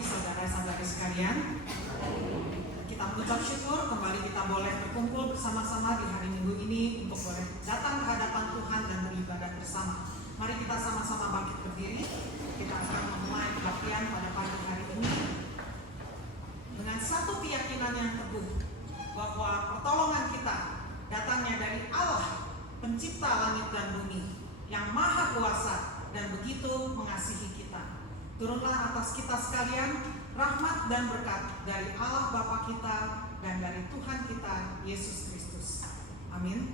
pagi saudara-saudari sekalian. Kita mengucap syukur kembali kita boleh berkumpul bersama-sama di hari Minggu ini untuk boleh datang ke hadapan Tuhan dan beribadah bersama. Mari kita sama-sama bangkit berdiri. Kita akan memulai kebaktian pada pagi hari ini dengan satu keyakinan yang teguh bahwa pertolongan kita datangnya dari Allah, pencipta langit dan bumi, yang maha kuasa dan begitu mengasihi kita. Turunlah atas kita sekalian rahmat dan berkat dari Allah Bapa kita dan dari Tuhan kita Yesus Kristus. Amin.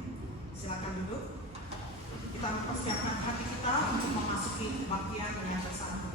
Silakan duduk. Kita mempersiapkan hati kita untuk memasuki kebaktian yang bersama.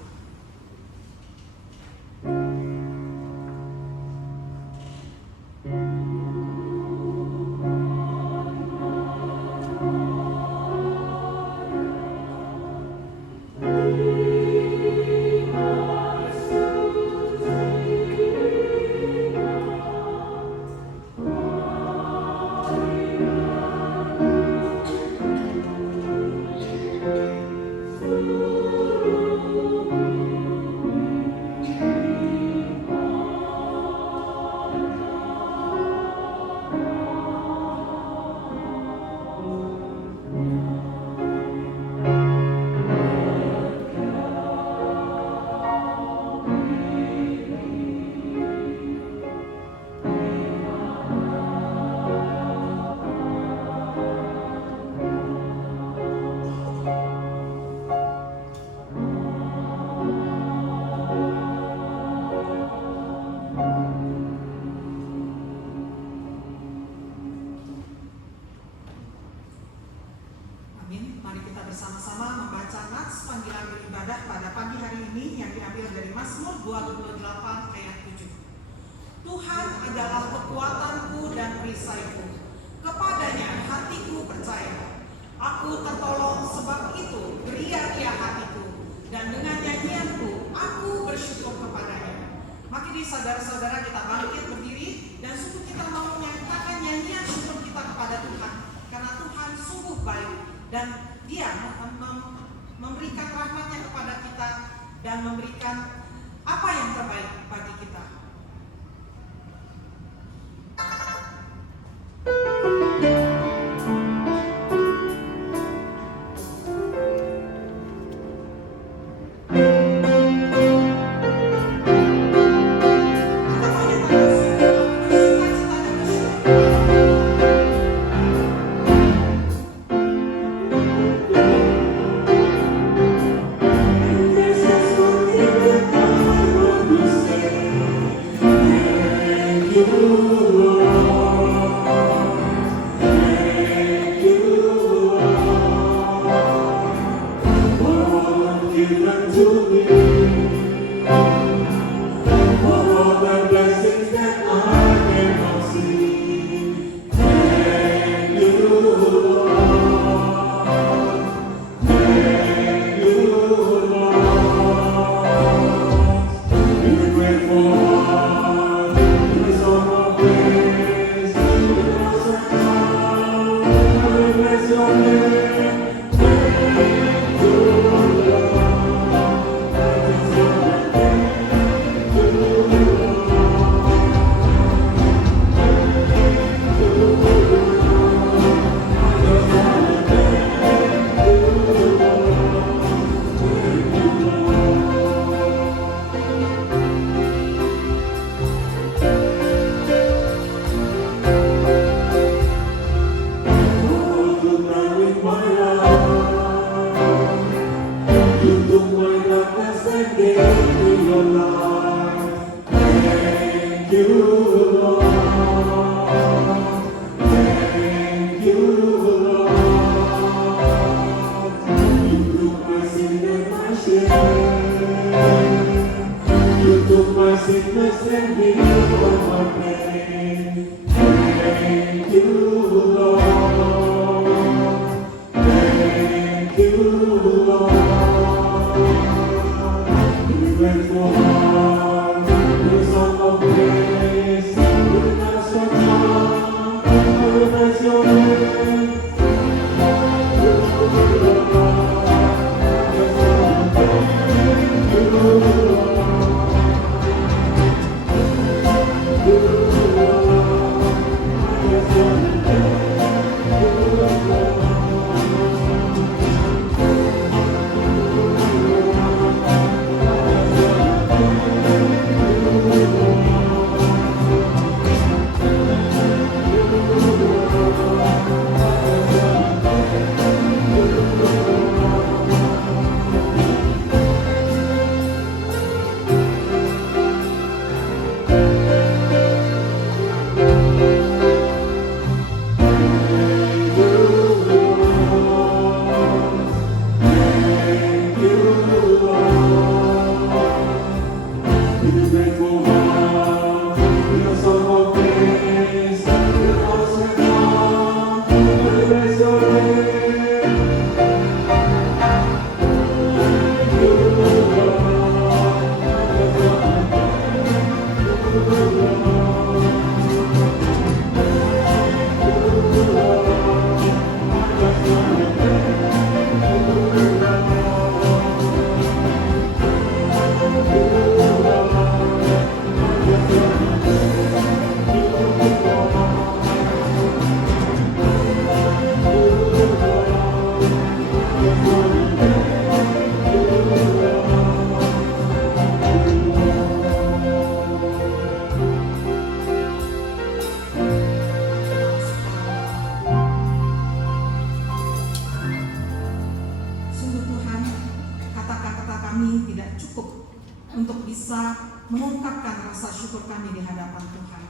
mengungkapkan rasa syukur kami di hadapan Tuhan.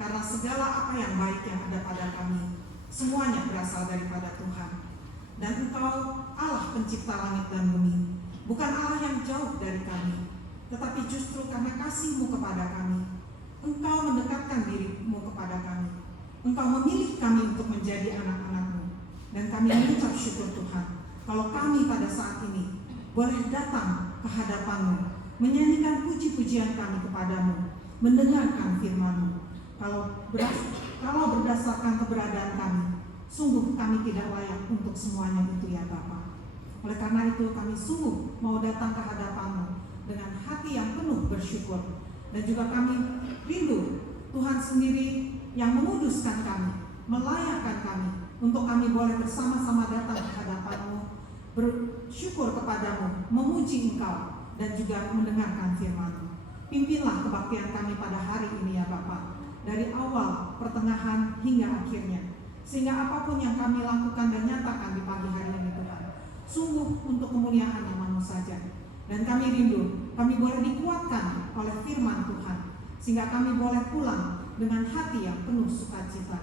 Karena segala apa yang baik yang ada pada kami, semuanya berasal daripada Tuhan. Dan Engkau Allah pencipta langit dan bumi, bukan Allah yang jauh dari kami, tetapi justru karena kasih-Mu kepada kami, Engkau mendekatkan diri-Mu kepada kami. Engkau memilih kami untuk menjadi anak-anak-Mu. Dan kami mengucap syukur Tuhan, kalau kami pada saat ini boleh datang ke hadapan-Mu, menyanyikan puji-pujian kami kepadamu, mendengarkan firman-Mu. Kalau berdasarkan keberadaan kami, sungguh kami tidak layak untuk semuanya itu ya Bapa. Oleh karena itu kami sungguh mau datang ke hadapan-Mu dengan hati yang penuh bersyukur. Dan juga kami rindu Tuhan sendiri yang menguduskan kami, melayakkan kami, untuk kami boleh bersama-sama datang ke hadapan-Mu, bersyukur kepadamu, memuji Engkau, dan juga mendengarkan firman-Mu. Pimpinlah kebaktian kami pada hari ini ya Bapa, dari awal, pertengahan, hingga akhirnya, sehingga apapun yang kami lakukan dan nyatakan di pagi hari ini Tuhan, sungguh untuk kemuliaan nama-Mu saja. Dan kami rindu, kami boleh dikuatkan oleh firman Tuhan, sehingga kami boleh pulang dengan hati yang penuh sukacita.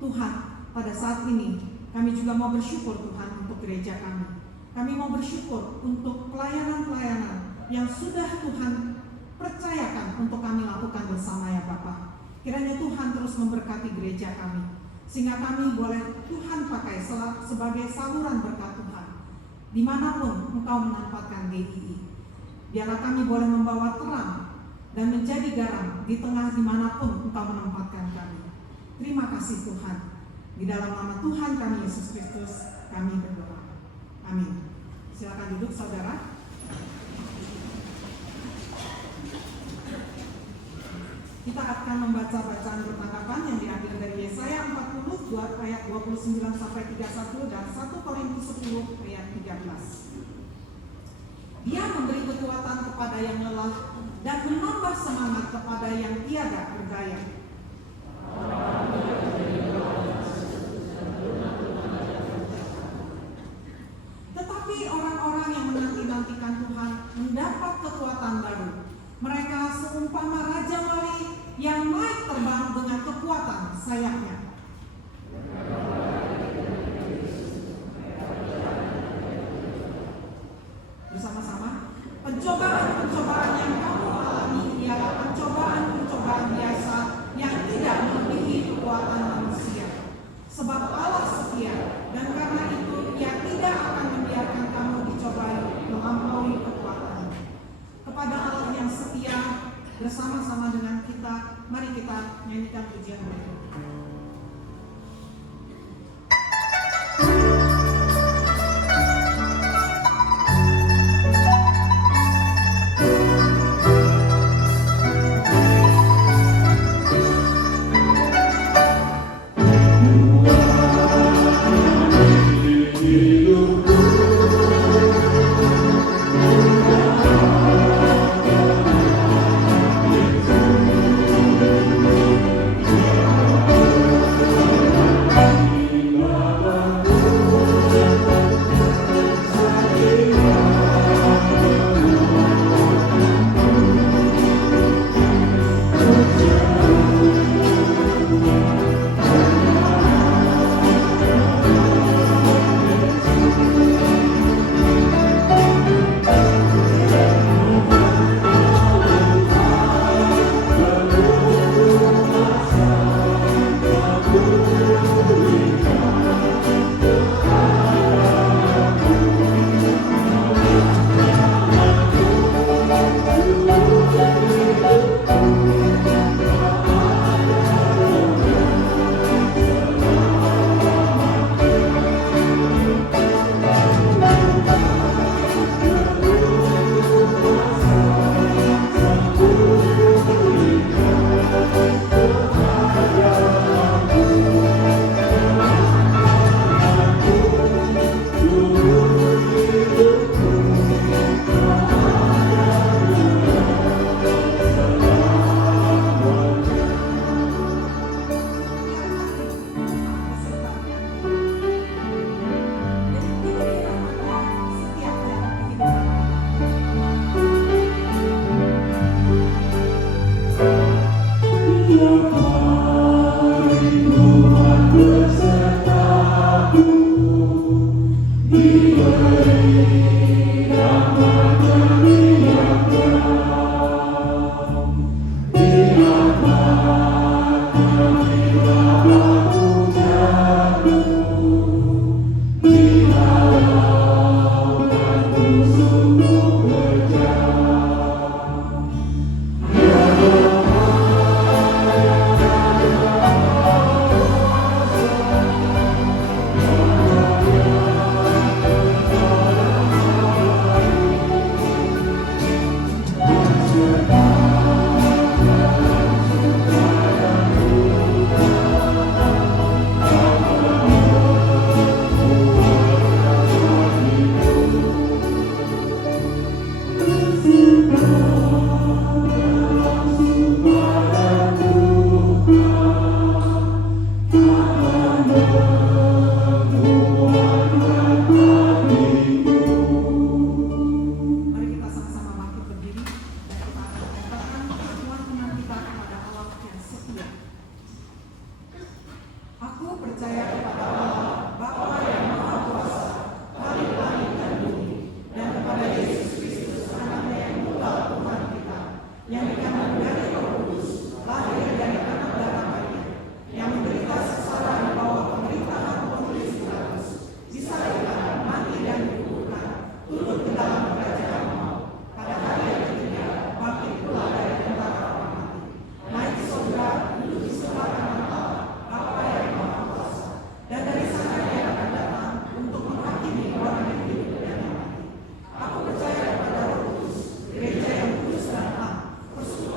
Tuhan, pada saat ini kami juga mau bersyukur Tuhan untuk gereja kami. Kami mau bersyukur untuk pelayanan-pelayanan yang sudah Tuhan percayakan untuk kami lakukan bersama ya Bapa. Kiranya Tuhan terus memberkati gereja kami, sehingga kami boleh Tuhan pakai sebagai saluran berkat Tuhan dimanapun Engkau menempatkan DII. Biarlah kami boleh membawa terang dan menjadi garam di tengah dimanapun Engkau menempatkan kami. Terima kasih Tuhan. Di dalam nama Tuhan kami Yesus Kristus kami berdoa. Amin. Silakan duduk saudara. Kita akan membaca bacaan bertanggapan yang diambil dari Yesaya 40 ayat 29 sampai 31 dan 1 Korintus 10 ayat 13. Dia memberi kekuatan kepada yang lelah dan menambah semangat kepada yang tiada berdaya. Tetapi orang-orang yang menanti-nantikan Tuhan mendapat kekuatan baru. Mereka seumpama raja wali yang naik terbang dengan kekuatan sayapnya. Bersama-sama, pencobaan-pencobaan yang kamu alami ialah pencobaan-pencobaan biasa yang tidak melebihi kekuatan manusia. Sebab Allah setia, dan karena itu Ia tidak akan membiarkan kamu dicobai melampaui kekuatan. Kepada Allah yang setia, bersama-sama dengan kita, mari kita nyanyikan pujian berikut. Thank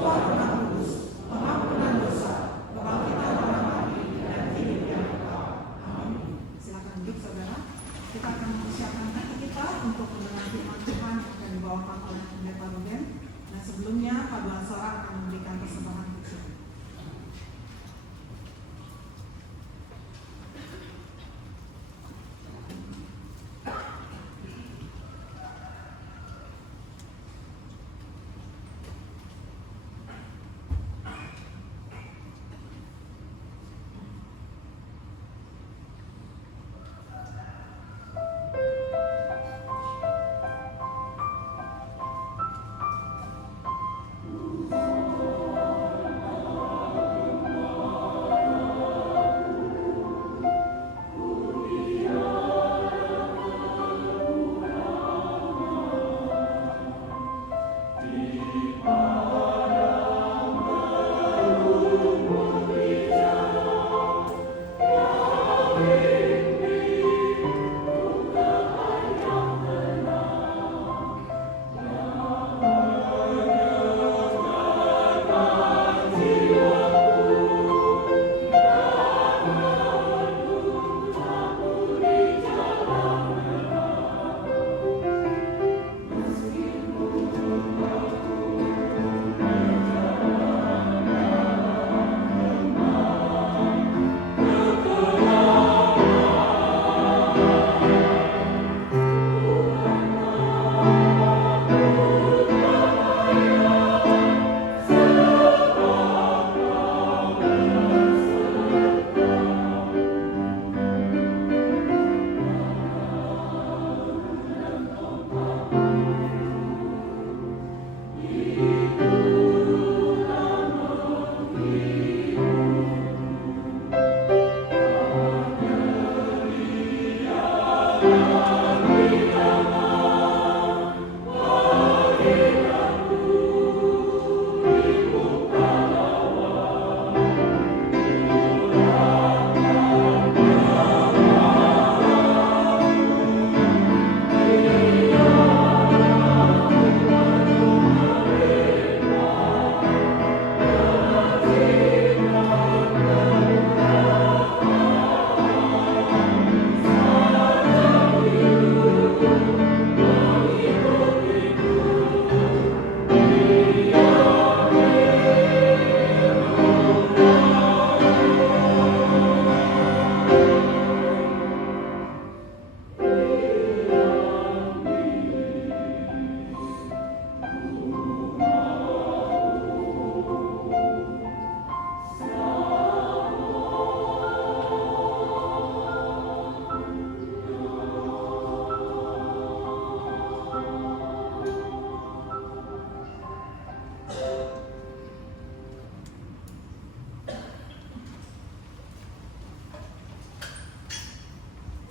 Engkau Maha Kudus, pengampunan dosa, kebangkitan orang mati, dan hidup yang kekal. Amin. Silakan duduk saudara. Kita akan mempersiapkan hati kita untuk mendengar firman Tuhan yang akan dibawakan oleh Pendeta Ruben. Dan sebelumnya paduan suara akan memberikan persembahan kecil.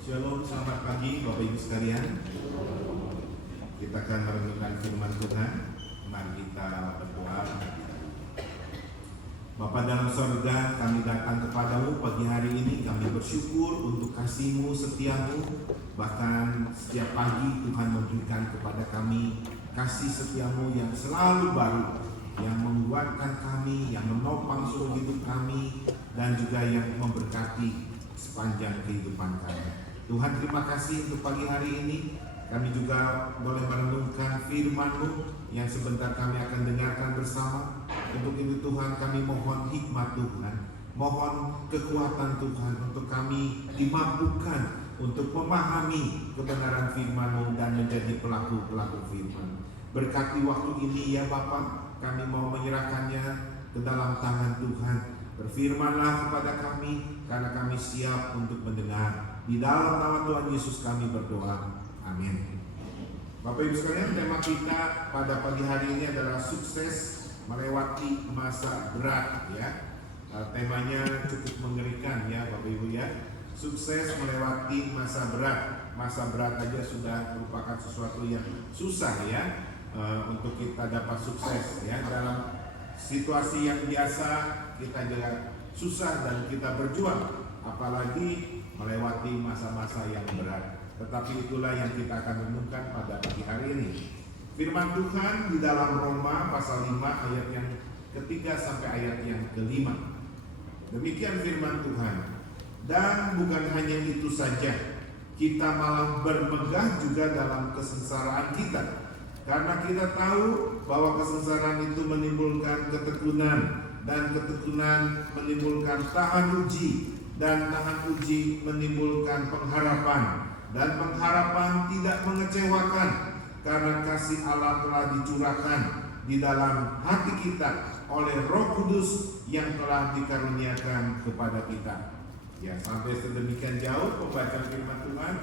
Shalom, selamat pagi Bapak Ibu sekalian. Kita akan merenungkan firman Tuhan. Mari kita berdoa. Bapa dalam sorga, kami datang kepadamu pagi hari ini. Kami bersyukur untuk kasih-Mu, setia-Mu. Bahkan setiap pagi Tuhan memberikan kepada kami kasih setia-Mu yang selalu baru, yang menguatkan kami, yang menopang seluruh hidup kami, dan juga yang memberkati sepanjang kehidupan kami. Tuhan, terima kasih untuk pagi hari ini. Kami juga boleh merenungkan firman-Mu yang sebentar kami akan dengarkan bersama. Untuk itu Tuhan, kami mohon hikmat Tuhan, mohon kekuatan Tuhan untuk kami dimampukan untuk memahami kebenaran firman-Mu dan menjadi pelaku-pelaku firman. Berkati waktu ini ya Bapa, kami mau menyerahkannya ke dalam tangan Tuhan. Berfirmanlah kepada kami, karena kami siap untuk mendengar. Di dalam nama Tuhan Yesus kami berdoa. Amin. Bapak Ibu sekalian, tema kita pada pagi hari ini adalah sukses melewati masa berat ya. Temanya cukup mengerikan ya Bapak Ibu ya. Sukses melewati masa berat. Masa berat aja sudah merupakan sesuatu yang susah ya, untuk kita dapat sukses ya. Dalam situasi yang biasa kita juga susah dan kita berjuang, apalagi melewati masa-masa yang berat. Tetapi itulah yang kita akan renungkan pada pagi hari ini. Firman Tuhan di dalam Roma pasal 5 ayat yang ketiga sampai ayat yang kelima. Demikian firman Tuhan. Dan bukan hanya itu saja, kita malah bermegah juga dalam kesengsaraan kita, karena kita tahu bahwa kesengsaraan itu menimbulkan ketekunan, dan ketekunan menimbulkan tahan uji, dan tahan uji menimbulkan pengharapan, dan pengharapan tidak mengecewakan, karena kasih Allah telah dicurahkan di dalam hati kita oleh Roh Kudus yang telah dikaruniakan kepada kita. Ya, sampai sedemikian jauh pembacaan firman Tuhan.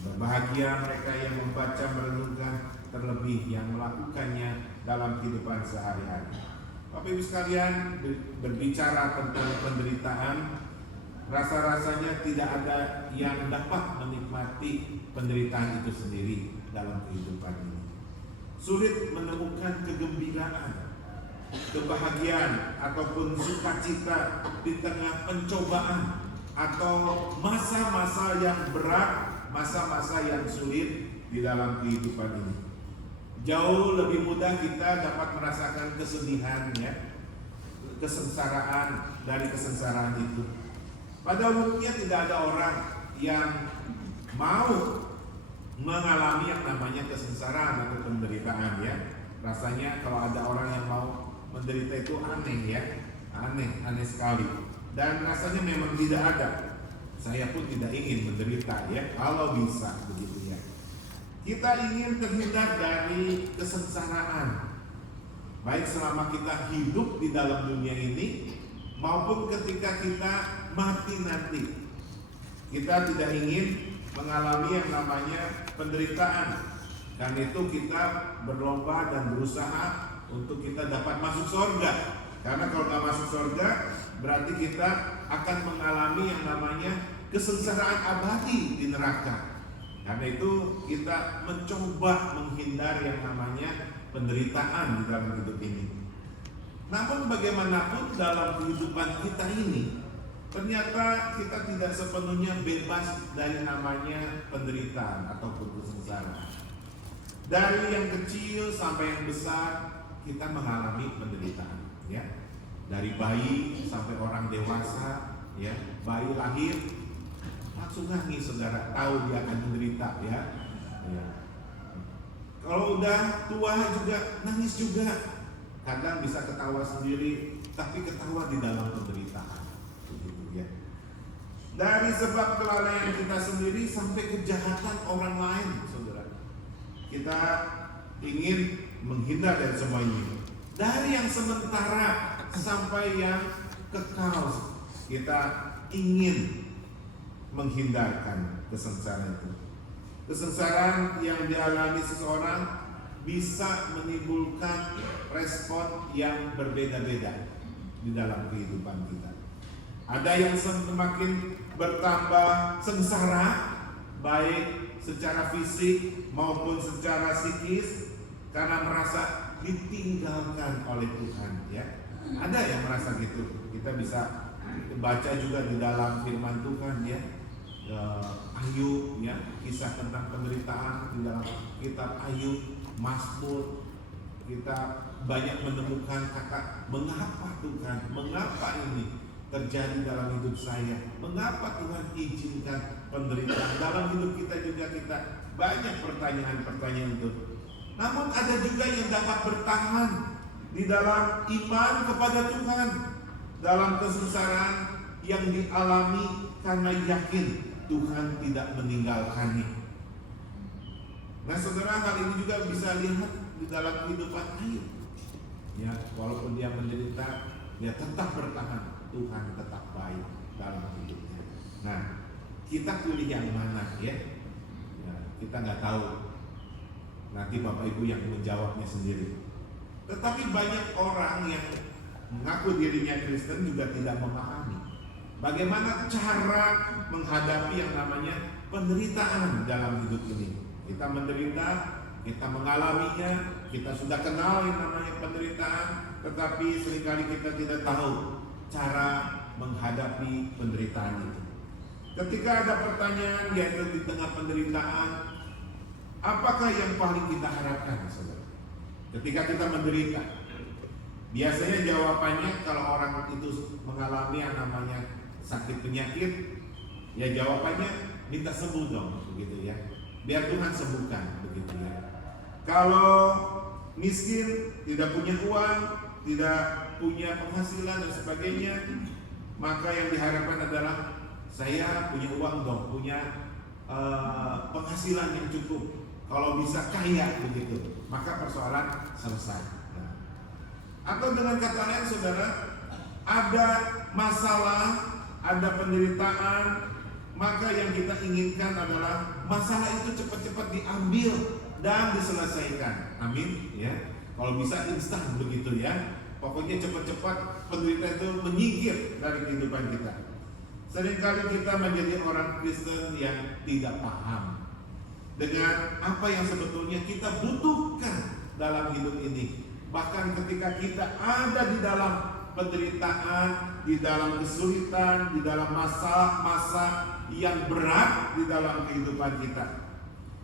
Berbahagia mereka yang membaca, merenungkan, terlebih yang melakukannya dalam kehidupan sehari-hari. Bapak Ibu sekalian, berbicara tentang penderitaan, rasa-rasanya tidak ada yang dapat menikmati penderitaan itu sendiri dalam kehidupan ini. Sulit menemukan kegembiraan, kebahagiaan, ataupun sukacita di tengah pencobaan atau masa-masa yang berat, masa-masa yang sulit di dalam kehidupan ini. Jauh lebih mudah kita dapat merasakan kesedihan, ya, kesengsaraan dari kesengsaraan itu. Pada umumnya tidak ada orang yang mau mengalami yang namanya kesengsaraan atau penderitaan, ya. Rasanya kalau ada orang yang mau menderita itu aneh, ya, aneh sekali. Dan rasanya memang tidak ada. Saya pun tidak ingin menderita, ya, kalau bisa begitu, ya. Kita ingin terhindar dari kesengsaraan, baik selama kita hidup di dalam dunia ini maupun ketika kita mati nanti. Kita tidak ingin mengalami yang namanya penderitaan. Karena itu kita berlomba dan berusaha untuk kita dapat masuk surga. Karena kalau nggak masuk surga, berarti kita akan mengalami yang namanya kesengsaraan abadi di neraka. Karena itu kita mencoba menghindar yang namanya penderitaan di dalam hidup ini. Namun bagaimanapun dalam kehidupan kita ini, ternyata kita tidak sepenuhnya bebas dari namanya penderitaan ataupun kesengsaraan. Dari yang kecil sampai yang besar kita mengalami penderitaan, ya. Dari bayi sampai orang dewasa, ya. Bayi lahir langsung nangis, saudara, tahu dia akan menderita, ya. Kalau udah tua juga nangis juga. Kadang bisa ketawa sendiri, tapi ketawa di dalam penderitaan. Begitu, ya. Dari sebab kelalaian kita sendiri sampai kejahatan orang lain, saudara. Kita ingin menghindar dari semua ini. Dari yang sementara sampai yang kekal, kita ingin menghindarkan kesengsaraan itu. Kesengsaraan yang dialami seseorang bisa menimbulkan respon yang berbeda-beda di dalam kehidupan kita. Ada yang semakin bertambah sengsara, baik secara fisik maupun secara psikis, karena merasa ditinggalkan oleh Tuhan, ya. Ada yang merasa gitu. Kita bisa baca juga di dalam firman Tuhan, ya. Ayub, ya, kisah tentang penderitaan di dalam kitab Ayub, Mazmur. Kita banyak menemukan kata, mengapa Tuhan, mengapa ini terjadi dalam hidup saya, mengapa Tuhan izinkan penderitaan dalam hidup kita. Juga kita banyak pertanyaan-pertanyaan itu. Namun ada juga yang dapat bertahan di dalam iman kepada Tuhan dalam kesengsaraan yang dialami karena yakin Tuhan tidak meninggalkannya. Nah, saudara, hal ini juga bisa lihat di dalam kehidupan Ayub. Ya, walaupun dia menderita, dia tetap bertahan. Tuhan tetap baik dalam hidupnya. Nah, kita pilih yang mana, ya? Ya, kita nggak tahu. Nanti Bapak Ibu yang menjawabnya sendiri. Tetapi banyak orang yang mengaku dirinya Kristen juga tidak memahami bagaimana cara menghadapi yang namanya penderitaan dalam hidup ini. Kita menderita, kita mengalaminya, kita sudah kenal yang namanya penderitaan, tetapi seringkali kita tidak tahu cara menghadapi penderitaan itu. Ketika ada pertanyaan yaitu di tengah penderitaan, apakah yang paling kita harapkan, saudara? Ketika kita menderita, Biasanya jawabannya kalau orang itu mengalami yang namanya sakit penyakit, ya jawabannya minta sembuh dong, begitu ya. Biar Tuhan sembuhkan, begitu ya. Kalau miskin, tidak punya uang, tidak punya penghasilan dan sebagainya, maka yang diharapkan adalah saya punya uang dong, punya penghasilan yang cukup. Kalau bisa kaya, begitu, maka persoalan selesai. Atau dengan kata lain saudara, ada masalah, ada penderitaan, maka yang kita inginkan adalah masalah itu cepat-cepat diambil dan diselesaikan. Amin ya. Kalau bisa instan begitu ya. Pokoknya cepat-cepat penderitaan itu menyingkir dari kehidupan kita. Seringkali kita menjadi orang Kristen yang tidak paham dengan apa yang sebetulnya kita butuhkan dalam hidup ini. Bahkan ketika kita ada di dalam penderitaan, di dalam kesulitan, di dalam masa-masa yang berat di dalam kehidupan kita,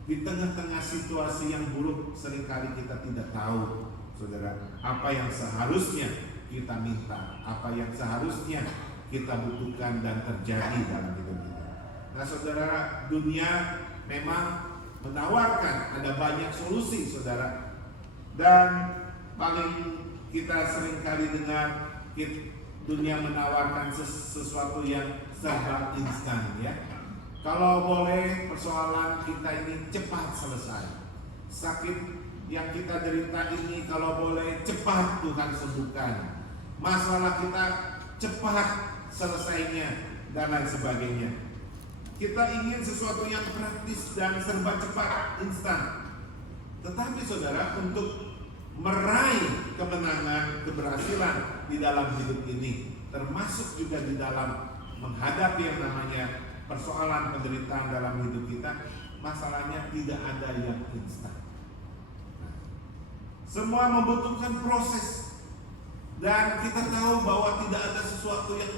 di tengah-tengah situasi yang buruk, seringkali kita tidak tahu, saudara, apa yang seharusnya kita minta, apa yang seharusnya kita butuhkan dan terjadi dalam hidup kita. Nah saudara, dunia memang menawarkan ada banyak solusi, saudara, dan paling kita seringkali dengar dunia menawarkan sesuatu yang serba instan ya. Kalau boleh persoalan kita ini cepat selesai. Sakit yang kita derita ini kalau boleh cepat Tuhan sembuhkan. Masalah kita cepat selesainya dan lain sebagainya. Kita ingin sesuatu yang praktis dan serba cepat, instan. Tetapi saudara, untuk meraih kemenangan, keberhasilan di dalam hidup ini, termasuk juga di dalam menghadapi yang namanya persoalan penderitaan dalam hidup kita, masalahnya tidak ada yang instan. Semua membutuhkan proses, dan kita tahu bahwa tidak ada sesuatu yang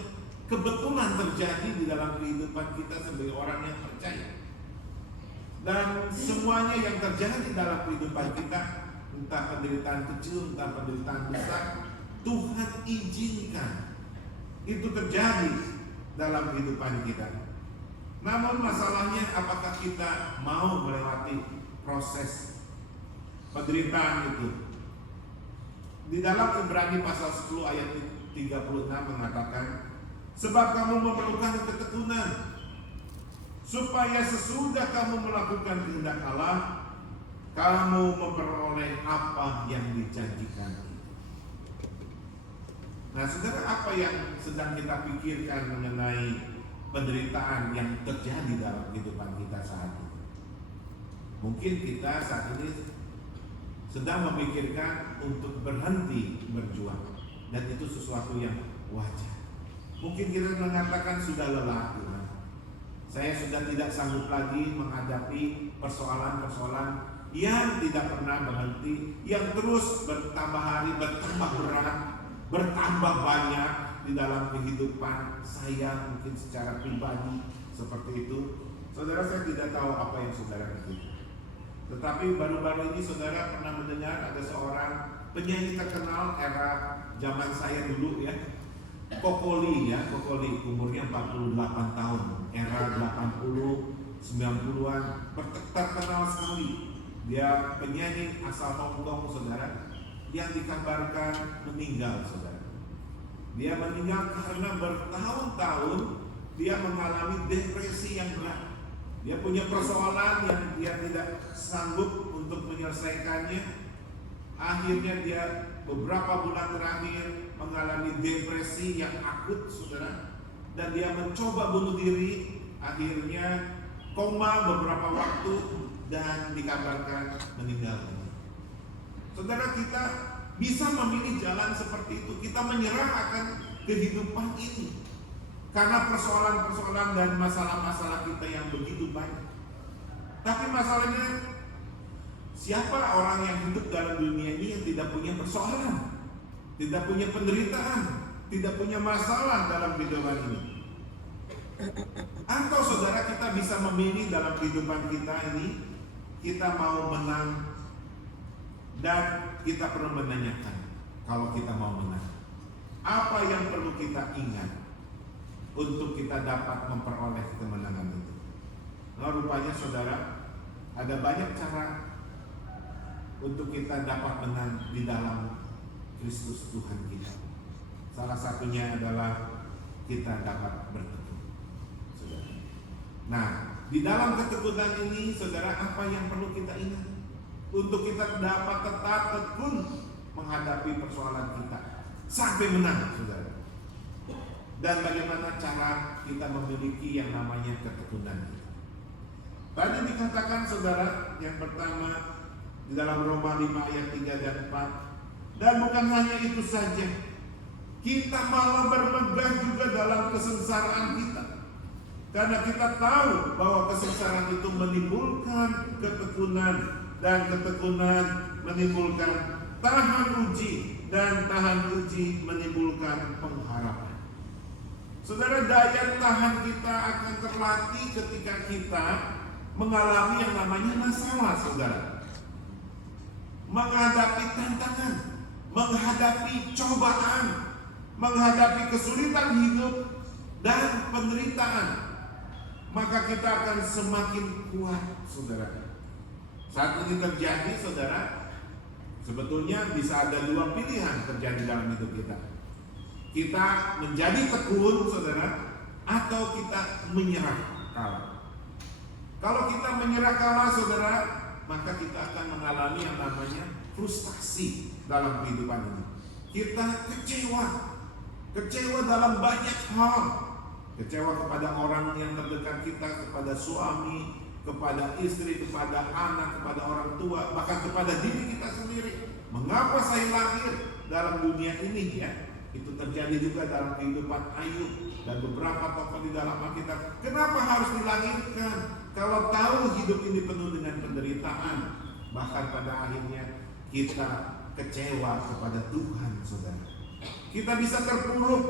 kebetulan terjadi di dalam kehidupan kita sebagai orang yang percaya. Dan semuanya yang terjadi dalam kehidupan kita, entah penderitaan kecil, entah penderitaan besar, Tuhan izinkan itu terjadi dalam kehidupan kita. Namun masalahnya, apakah kita mau melewati proses penderitaan itu? Di dalam Ibrani pasal 10 ayat 36 mengatakan, sebab kamu memerlukan ketekunan, supaya sesudah kamu melakukan kehendak Allah, kamu memperoleh apa yang dijanjikan. Nah saudara, apa yang sedang kita pikirkan mengenai penderitaan yang terjadi dalam kehidupan kita saat ini? Mungkin kita saat ini sedang memikirkan untuk berhenti berjuang, dan itu sesuatu yang wajar. Mungkin kita mengatakan sudah lelah, Tuhan, saya sudah tidak sanggup lagi menghadapi persoalan-persoalan yang tidak pernah berhenti, yang terus bertambah hari, bertambah berat, bertambah banyak di dalam kehidupan saya, mungkin secara pribadi seperti itu. Saudara, saya tidak tahu apa yang saudara pikirkan. Tetapi baru-baru ini saudara pernah mendengar ada seorang penyanyi terkenal era zaman saya dulu ya, Kokoli ya, Kokoli, umurnya 48 tahun, era 80, 90-an, terkenal sekali. Dia penyanyi asal Hong Kong, saudara, yang dikabarkan meninggal, saudara. Dia meninggal karena bertahun-tahun dia mengalami depresi yang berat. Dia punya persoalan yang dia tidak sanggup untuk menyelesaikannya. Akhirnya dia beberapa bulan terakhir mengalami depresi yang akut, saudara. Dan dia mencoba bunuh diri. Akhirnya koma beberapa waktu dan dikabarkan meninggal. Saudara, kita bisa memilih jalan seperti itu. Kita menyerah akan kehidupan ini karena persoalan-persoalan dan masalah-masalah kita yang begitu banyak. Tapi masalahnya, siapa orang yang hidup dalam dunia ini yang tidak punya persoalan, tidak punya penderitaan, tidak punya masalah dalam kehidupan ini? Atau saudara, kita bisa memilih dalam kehidupan kita ini, kita mau menang, dan kita perlu menanyakan, kalau kita mau menang? Apa yang perlu kita ingat untuk kita dapat memperoleh kemenangan itu? Nah, rupanya saudara, ada banyak cara untuk kita dapat menang di dalam Kristus Tuhan kita. Salah satunya adalah kita dapat bertekun, saudara. Nah, di dalam ketekunan ini, saudara, apa yang perlu kita ingat untuk kita dapat tetap tekun menghadapi persoalan kita sampai menang, saudara. Dan bagaimana cara kita memiliki yang namanya ketekunan itu? Tadi dikatakan, saudara, yang pertama di dalam Roma 5 ayat 3 dan 4. Dan bukan hanya itu saja, kita malah bermegah juga dalam kesengsaraan kita. Karena kita tahu bahwa kesengsaraan itu menimbulkan ketekunan, dan ketekunan menimbulkan tahan uji, dan tahan uji menimbulkan pengharapan. Saudara, daya tahan kita akan terlatih ketika kita mengalami yang namanya masalah, saudara. Menghadapi tantangan, menghadapi cobaan, menghadapi kesulitan hidup dan penderitaan, maka kita akan semakin kuat, saudara. Saat ini terjadi, saudara, sebetulnya bisa ada dua pilihan terjadi dalam hidup kita. Kita menjadi tekun, saudara, atau kita menyerah kalah. Kalau kita menyerah kalah, saudara, maka kita akan mengalami yang namanya frustasi dalam kehidupan ini. Kita kecewa dalam banyak hal. Kecewa kepada orang yang terdekat kita, kepada suami, kepada istri, kepada anak, kepada orang tua, bahkan kepada diri kita sendiri. Mengapa saya lahir dalam dunia ini, ya? Itu terjadi juga dalam kehidupan Ayub dan beberapa tokoh di dalam Alkitab. Kenapa harus dilahirkan kalau tahu hidup ini penuh dengan penderitaan? Bahkan pada akhirnya kita kecewa kepada Tuhan, saudara. Kita bisa terpuruk,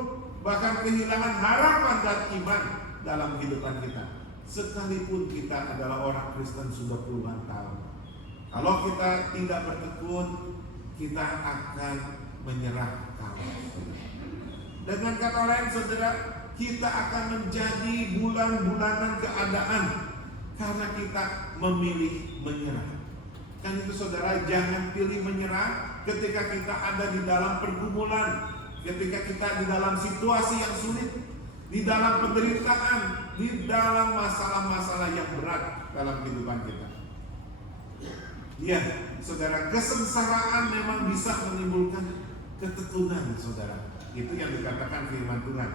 bahkan kehilangan harapan dan iman dalam kehidupan kita, sekalipun kita adalah orang Kristen sudah puluhan tahun. Kalau kita tidak bertekun, kita akan menyerah kalah. Dengan kata lain, saudara, kita akan menjadi bulan-bulanan keadaan karena kita memilih menyerah. Kan itu, saudara, jangan pilih menyerah ketika kita ada di dalam pergumulan, ketika kita di dalam situasi yang sulit, di dalam penderitaan, di dalam masalah-masalah yang berat dalam kehidupan kita. Ya, saudara, kesengsaraan memang bisa menimbulkan ketekunan, saudara. Itu yang dikatakan firman Tuhan.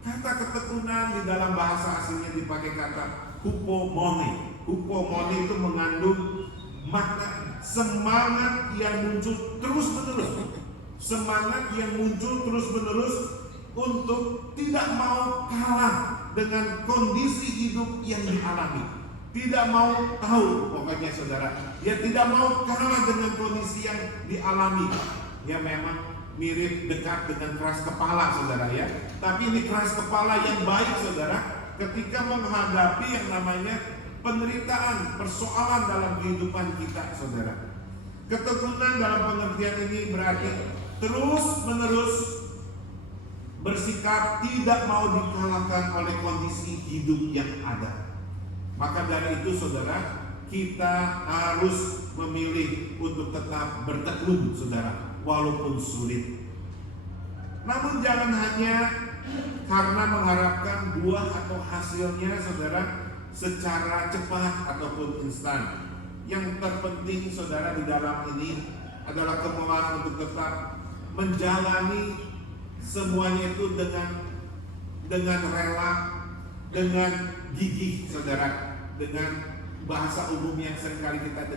Kata ketekunan di dalam bahasa aslinya dipakai kata hupomone. Hupomone itu mengandung makna semangat yang muncul terus-menerus. Semangat yang muncul terus-menerus untuk tidak mau kalah dengan kondisi hidup yang dialami. Tidak mau tahu, pokoknya saudara, dia tidak mau kalah dengan kondisi yang dialami. Ya, memang mirip dekat dengan keras kepala, saudara, ya. Tapi ini keras kepala yang baik, saudara, ketika menghadapi yang namanya penderitaan, persoalan dalam kehidupan kita, saudara. Ketekunan dalam pengertian ini berarti terus-menerus bersikap tidak mau dikalahkan oleh kondisi hidup yang ada. Maka dari itu, saudara, kita harus memilih untuk tetap bertekun, saudara, walaupun sulit. Namun jangan hanya karena mengharapkan buah atau hasilnya, saudara, secara cepat ataupun instan. Yang terpenting, saudara, di dalam ini adalah kemauan untuk tetap menjalani semuanya itu dengan rela, dengan gigih, saudara, dengan bahasa umum yang seringkali kita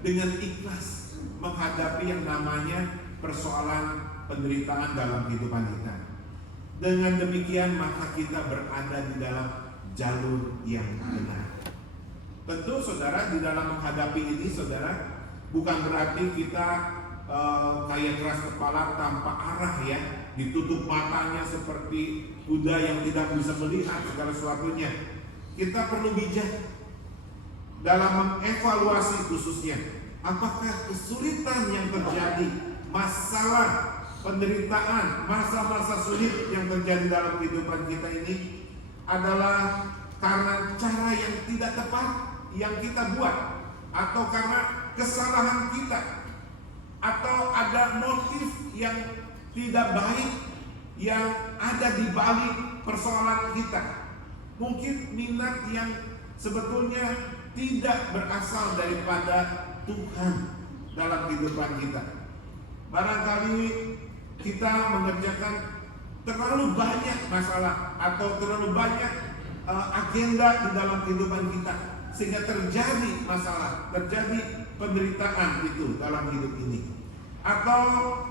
dengan ikhlas menghadapi yang namanya persoalan penderitaan dalam kehidupan kita. Dengan demikian maka kita berada di dalam jalur yang benar. Tentu, saudara, di dalam menghadapi ini, saudara, bukan berarti kita kayak keras kepala tanpa arah, ya, ditutup matanya seperti kuda yang tidak bisa melihat segala sesuatunya. Kita perlu bijak dalam mengevaluasi khususnya apakah kesulitan yang terjadi masalah, penderitaan, masa-masa sulit yang terjadi dalam kehidupan kita ini adalah karena cara yang tidak tepat yang kita buat, atau karena kesalahan kita, atau ada motif yang tidak baik yang ada di balik persoalan kita. Mungkin minat yang sebetulnya tidak berasal daripada Tuhan dalam kehidupan kita. Barangkali kita mengerjakan terlalu banyak masalah atau terlalu banyak agenda di dalam kehidupan kita, sehingga terjadi masalah, terjadi penderitaan itu dalam hidup ini. Atau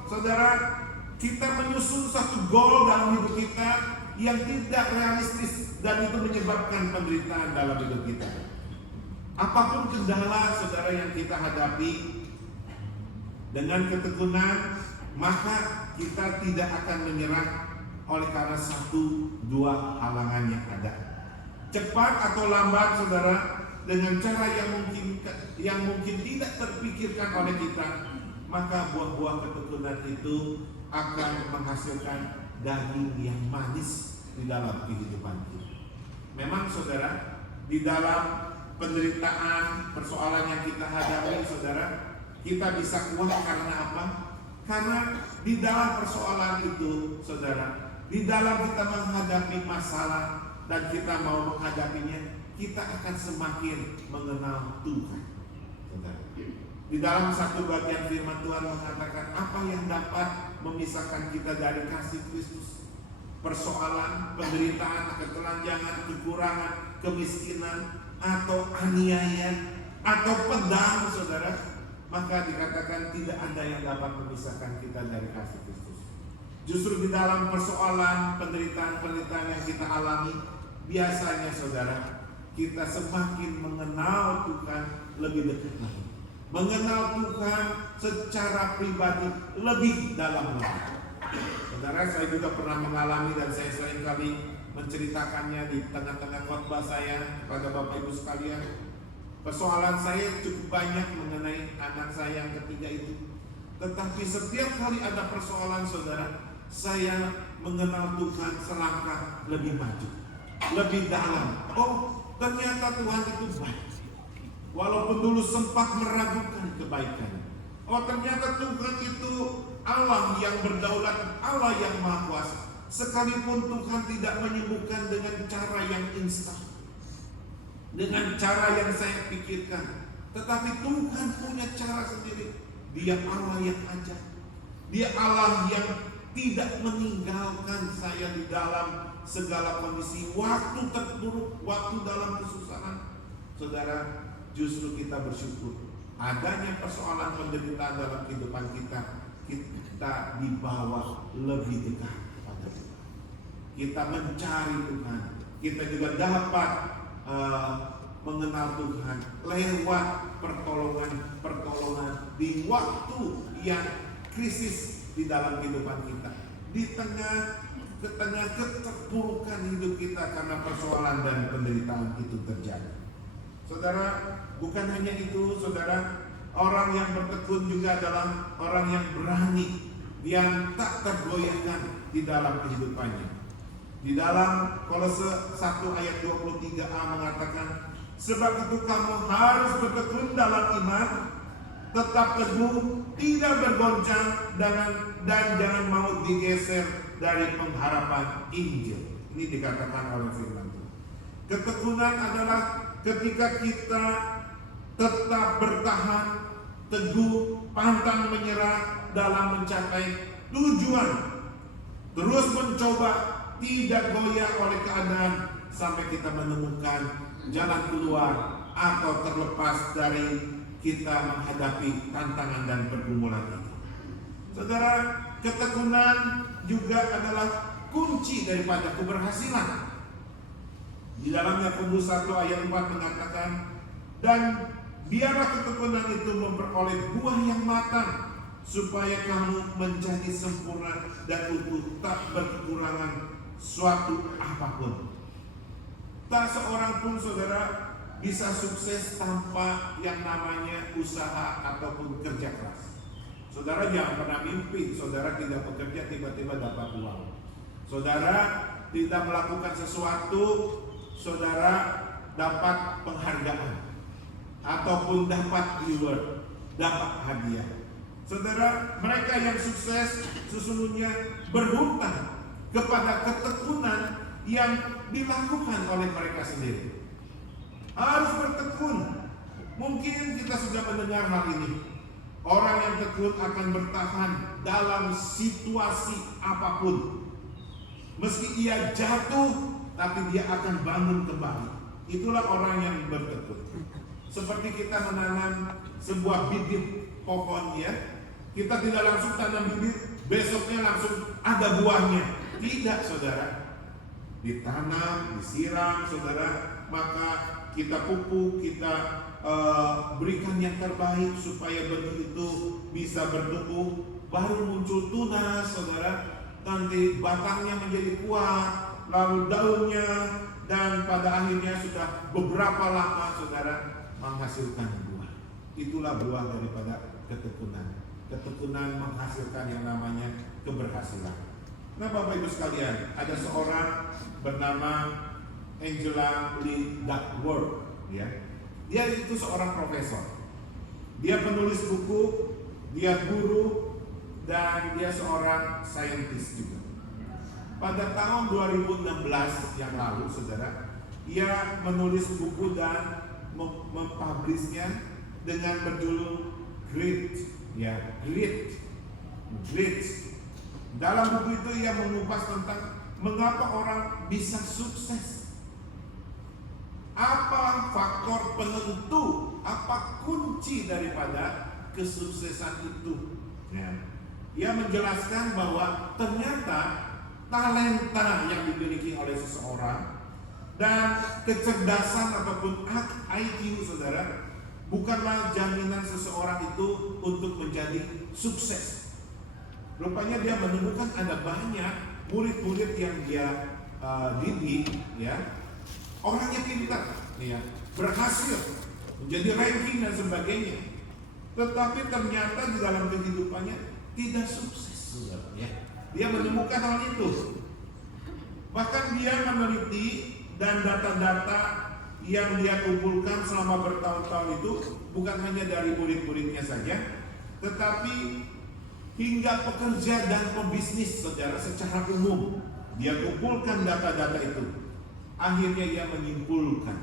saudara, kita menyusun satu goal dalam hidup kita yang tidak realistis dan itu menyebabkan penderitaan dalam hidup kita. Apapun kendala saudara yang kita hadapi, dengan ketekunan maka kita tidak akan menyerah oleh karena satu dua halangan yang ada. Cepat atau lambat saudara, dengan cara yang mungkin tidak terpikirkan oleh kita, maka buah-buah ketekunan itu akan menghasilkan daging yang manis di dalam kehidupan kita. Memang saudara, di dalam penderitaan, persoalan yang kita hadapi saudara, kita bisa kuat karena apa? Karena di dalam persoalan itu saudara, di dalam kita menghadapi masalah dan kita mau menghadapinya, kita akan semakin mengenal Tuhan saudara. Di dalam satu bagian firman Tuhan mengatakan, apa yang dapat memisahkan kita dari kasih Kristus? Persoalan, penderitaan, ketelanjangan, kekurangan, kemiskinan, atau aniaya, atau pedang saudara, maka dikatakan tidak ada yang dapat memisahkan kita dari kasih Kristus. Justru di dalam persoalan, penderitaan-penderitaan yang kita alami, biasanya saudara, kita semakin mengenal Tuhan lebih dekat lagi, mengenal Tuhan secara pribadi lebih dalam lagi. Saudara, saya juga pernah mengalami dan saya sering kali menceritakannya di tengah-tengah khotbah saya kepada Bapak Ibu sekalian. Persoalan saya cukup banyak mengenai anak saya yang ketiga itu. Tetapi setiap kali ada persoalan saudara, saya mengenal Tuhan selangkah lebih maju, lebih dalam. Oh, ternyata Tuhan itu baik, walaupun dulu sempat meragukan kebaikan. Oh, ternyata Tuhan itu Allah yang berdaulat, Allah yang maha kuasa. Sekalipun Tuhan tidak menyembuhkan dengan cara yang instan, dengan cara yang saya pikirkan, tetapi Tuhan punya cara sendiri. Dia Allah yang ajaib, Dia Allah yang tidak meninggalkan saya di dalam segala kondisi, waktu terburuk, waktu dalam kesusahan. Saudara, justru kita bersyukur adanya persoalan penderitaan dalam kehidupan kita, kita dibawa lebih dekat pada Tuhan. Kita mencari Tuhan, kita juga dapat mengenal Tuhan lewat pertolongan di waktu yang krisis di dalam kehidupan kita, di tengah keterpurukan hidup kita karena persoalan dan penderitaan itu terjadi. Saudara, bukan hanya itu saudara, orang yang bertekun juga adalah orang yang berani, yang tak tergoyahkan di dalam kehidupannya. Di dalam Kolose 1 ayat 23a mengatakan, sebab itu kamu harus bertekun dalam iman, tetap teguh, tidak bergoncang, dan jangan mau digeser dari pengharapan Injil. Ini dikatakan oleh firman Tuhan. Ketekunan adalah ketika kita tetap bertahan, teguh, pantang menyerah dalam mencapai tujuan, terus mencoba, tidak goyah oleh keadaan sampai kita menemukan jalan keluar atau terlepas dari kita menghadapi tantangan dan pergumulan itu. Saudara, ketekunan juga adalah kunci daripada keberhasilan. Di dalam Yakobus 1 ayat 4 mengatakan, dan biarlah ketekunan itu memperoleh buah yang matang, supaya kamu menjadi sempurna dan utuh, tak berkekurangan suatu apapun. Tak seorang pun saudara bisa sukses tanpa yang namanya usaha ataupun kerja keras. Saudara jangan pernah mimpi saudara tidak bekerja tiba-tiba dapat uang. Saudara tidak melakukan sesuatu, saudara dapat penghargaan ataupun dapat reward, dapat hadiah. Saudara, mereka yang sukses sesungguhnya berhutang kepada ketekunan yang dilakukan oleh mereka sendiri. Harus bertekun. Mungkin kita sudah mendengar hal ini. Orang yang tekun akan bertahan dalam situasi apapun. Meski ia jatuh, tapi dia akan bangun kembali. Itulah orang yang bertekun. Seperti kita menanam sebuah bibit pohon, ya. Kita tidak langsung tanam bibit, besoknya langsung ada buahnya. Tidak, saudara. Ditanam, disiram, saudara. Maka kita pupuk, kita berikan yang terbaik supaya benih itu bisa bertumbuh. Baru muncul tunas, saudara. Nanti batangnya menjadi kuat, lalu daunnya, dan pada akhirnya sudah beberapa lama, saudara, menghasilkan buah. Itulah buah daripada ketekunan. Ketekunan menghasilkan yang namanya keberhasilan. Nah, Bapak Ibu sekalian, ada seorang bernama Angela Lee Duckworth, ya. Dia itu seorang profesor. Dia penulis buku, dia guru, dan dia seorang saintis juga. Pada tahun 2016 yang lalu, saudara, ia menulis buku dan mempublishnya dengan berjudul Grit, ya, Grit. Dalam buku itu ia mengupas tentang mengapa orang bisa sukses. Apa faktor penentu, apa kunci daripada kesuksesan itu? Ya. Ia menjelaskan bahwa ternyata talenta yang dimiliki oleh seseorang dan kecerdasan ataupun IQ, saudara, bukanlah jaminan seseorang itu untuk menjadi sukses. Rupanya dia menemukan ada banyak murid-murid yang dia didik, ya, orangnya pintar, ya, berhasil menjadi ranking dan sebagainya, tetapi ternyata di dalam kehidupannya tidak sukses, saudara, ya. Dia menemukan hal itu. Bahkan dia meneliti dan data-data yang dia kumpulkan selama bertahun-tahun itu bukan hanya dari murid-muridnya saja, tetapi hingga pekerja dan pebisnis, saudara, secara umum. Dia kumpulkan data-data itu. Akhirnya dia menyimpulkan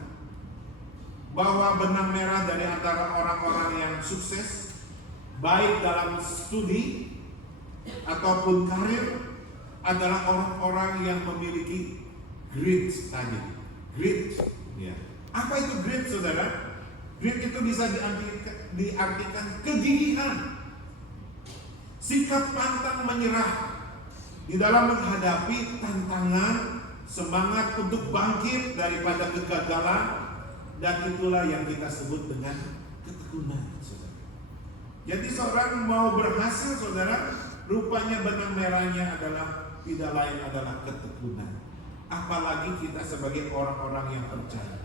bahwa benang merah dari antara orang-orang yang sukses, baik dalam studi ataupun karir, adalah orang-orang yang memiliki grit tadi. Grit, ya. Apa itu grit, saudara? Grit itu bisa diartikan kegigihan, sikap pantang menyerah di dalam menghadapi tantangan, semangat untuk bangkit daripada kegagalan, dan itulah yang kita sebut dengan ketekunan, saudara. Jadi seorang mau berhasil, saudara, rupanya benang merahnya adalah tidak lain adalah ketekunan. Apalagi kita sebagai orang-orang yang percaya,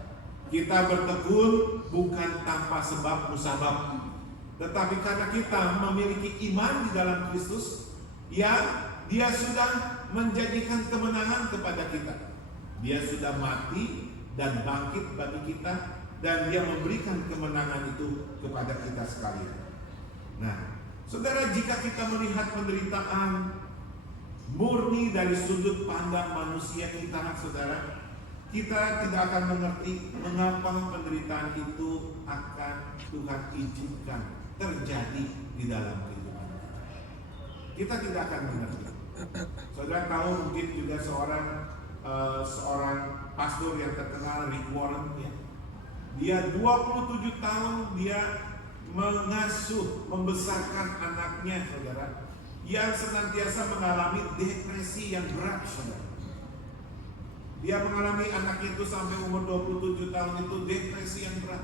kita bertekun bukan tanpa sebab musabab, tetapi karena kita memiliki iman di dalam Kristus, ya, Dia sudah menjadikan kemenangan kepada kita. Dia sudah mati dan bangkit bagi kita, dan Dia memberikan kemenangan itu kepada kita sekalian. Nah, saudara, jika kita melihat penderitaan murni dari sudut pandang manusia kita, saudara, kita tidak akan mengerti mengapa penderitaan itu akan Tuhan izinkan terjadi di dalam kehidupan kita. Kita tidak akan mengerti. Saudara tahu mungkin juga seorang pastor yang terkenal, Rick Warren, ya. Dia 27 tahun dia mengasuh, membesarkan anaknya, saudara, yang senantiasa mengalami depresi yang berat, saudara. Dia mengalami anaknya itu sampai umur 27 tahun itu depresi yang berat.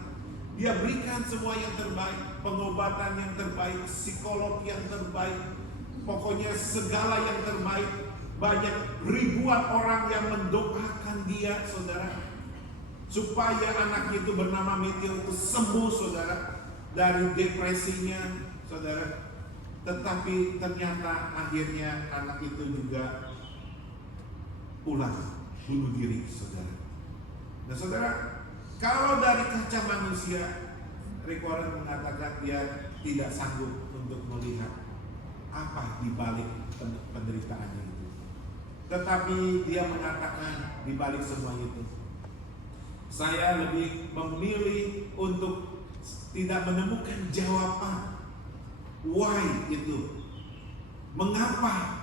Dia berikan semua yang terbaik, pengobatan yang terbaik, psikolog yang terbaik, pokoknya segala yang terbaik. Banyak ribuan orang yang mendoakan dia, saudara, supaya anaknya itu bernama Matthew itu sembuh, saudara, dari depresinya, saudara. tetapi ternyata akhirnya anak itu juga pulang bunuh diri, saudara. Nah, saudara, kalau dari kaca manusia, Rick Warren mengatakan dia tidak sanggup untuk melihat apa di balik penderitaannya itu. Tetapi dia mengatakan di balik semua itu, saya lebih memilih untuk tidak menemukan jawaban why itu, mengapa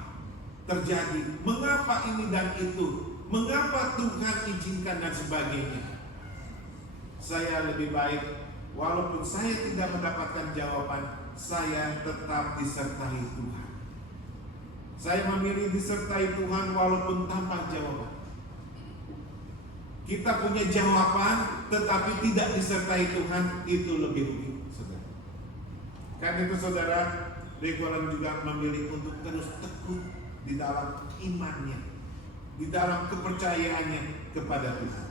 terjadi, mengapa ini dan itu, mengapa Tuhan izinkan dan sebagainya. Saya lebih baik, walaupun saya tidak mendapatkan jawaban, saya tetap disertai Tuhan. Saya memilih disertai Tuhan walaupun tanpa jawaban. Kita punya jawaban tetapi tidak disertai Tuhan, itu lebih rugi, saudara. Karena itu saudara, Rick Warren juga memilih untuk terus tekun di dalam imannya, di dalam kepercayaannya kepada Tuhan.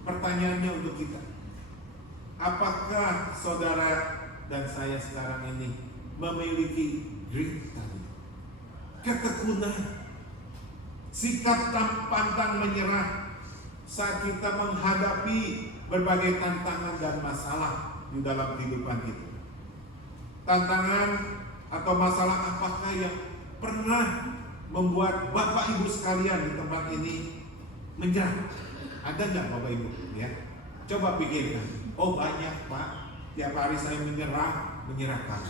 Pertanyaannya untuk kita, apakah saudara dan saya sekarang ini memiliki grit tadi, ketekunan, sikap pantang menyerah saat kita menghadapi berbagai tantangan dan masalah di dalam kehidupan kita? Tantangan atau masalah apakah yang pernah membuat Bapak Ibu sekalian di tempat ini menyerah? Ada nggak Bapak Ibu? Ya, coba pikirkan. Oh banyak Pak, tiap hari saya menyerahkan.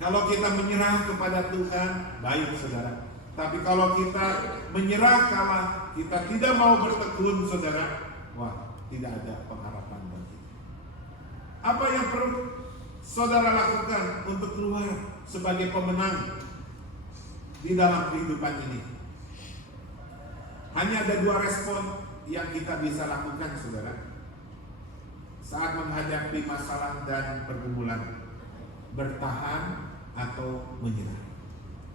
Kalau kita menyerah kepada Tuhan, baik saudara. Tapi kalau kita menyerah kalah, kita tidak mau bertekun saudara, wah tidak ada pengharapan bagi kita. Apa yang perlu saudara lakukan untuk keluar sebagai pemenang di dalam kehidupan ini? Hanya ada dua respon yang kita bisa lakukan saudara saat menghadapi masalah dan pergumulan: bertahan atau menyerah,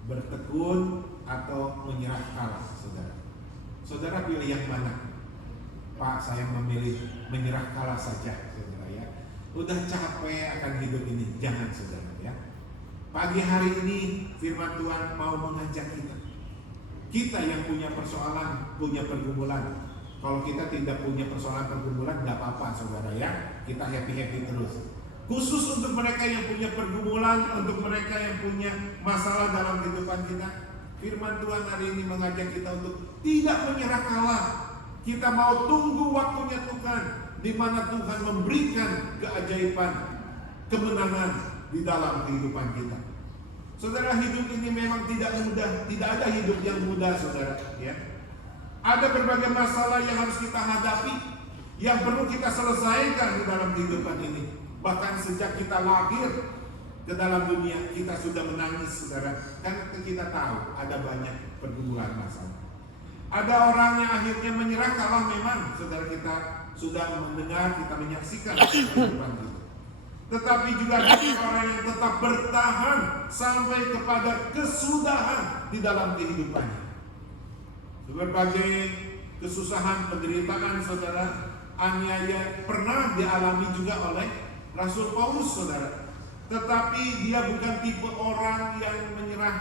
bertekun atau menyerah kalah. Saudara pilih yang mana? Pak, saya memilih menyerah kalah saja saudara ya. Udah capek akan hidup ini. Jangan saudara ya. Pagi hari ini firman Tuhan mau mengajak kita yang punya persoalan, punya pergumulan. Kalau kita tidak punya persoalan pergumulan, tidak apa-apa saudara ya. Kita happy-happy terus. Khusus untuk mereka yang punya pergumulan, untuk mereka yang punya masalah dalam kehidupan kita, firman Tuhan hari ini mengajak kita untuk tidak menyerah kalah. Kita mau tunggu waktunya Tuhan, di mana Tuhan memberikan keajaiban, kemenangan di dalam kehidupan kita. Saudara, hidup ini memang tidak mudah, tidak ada hidup yang mudah saudara ya. Ada berbagai masalah yang harus kita hadapi, yang perlu kita selesaikan di dalam kehidupan ini. Bahkan sejak kita lahir ke dalam dunia, kita sudah menangis saudara, kan kita tahu ada banyak pergumulan masalah. Ada orang yang akhirnya menyerah kalah, memang saudara, kita sudah mendengar, kita menyaksikan kehidupan kita. Tetapi juga ada orang yang tetap bertahan sampai kepada kesudahan di dalam kehidupannya. Berbagai kesusahan, penderitaan saudara, aniaya pernah dialami juga oleh Rasul Paulus saudara. Tetapi dia bukan tipe orang yang menyerah.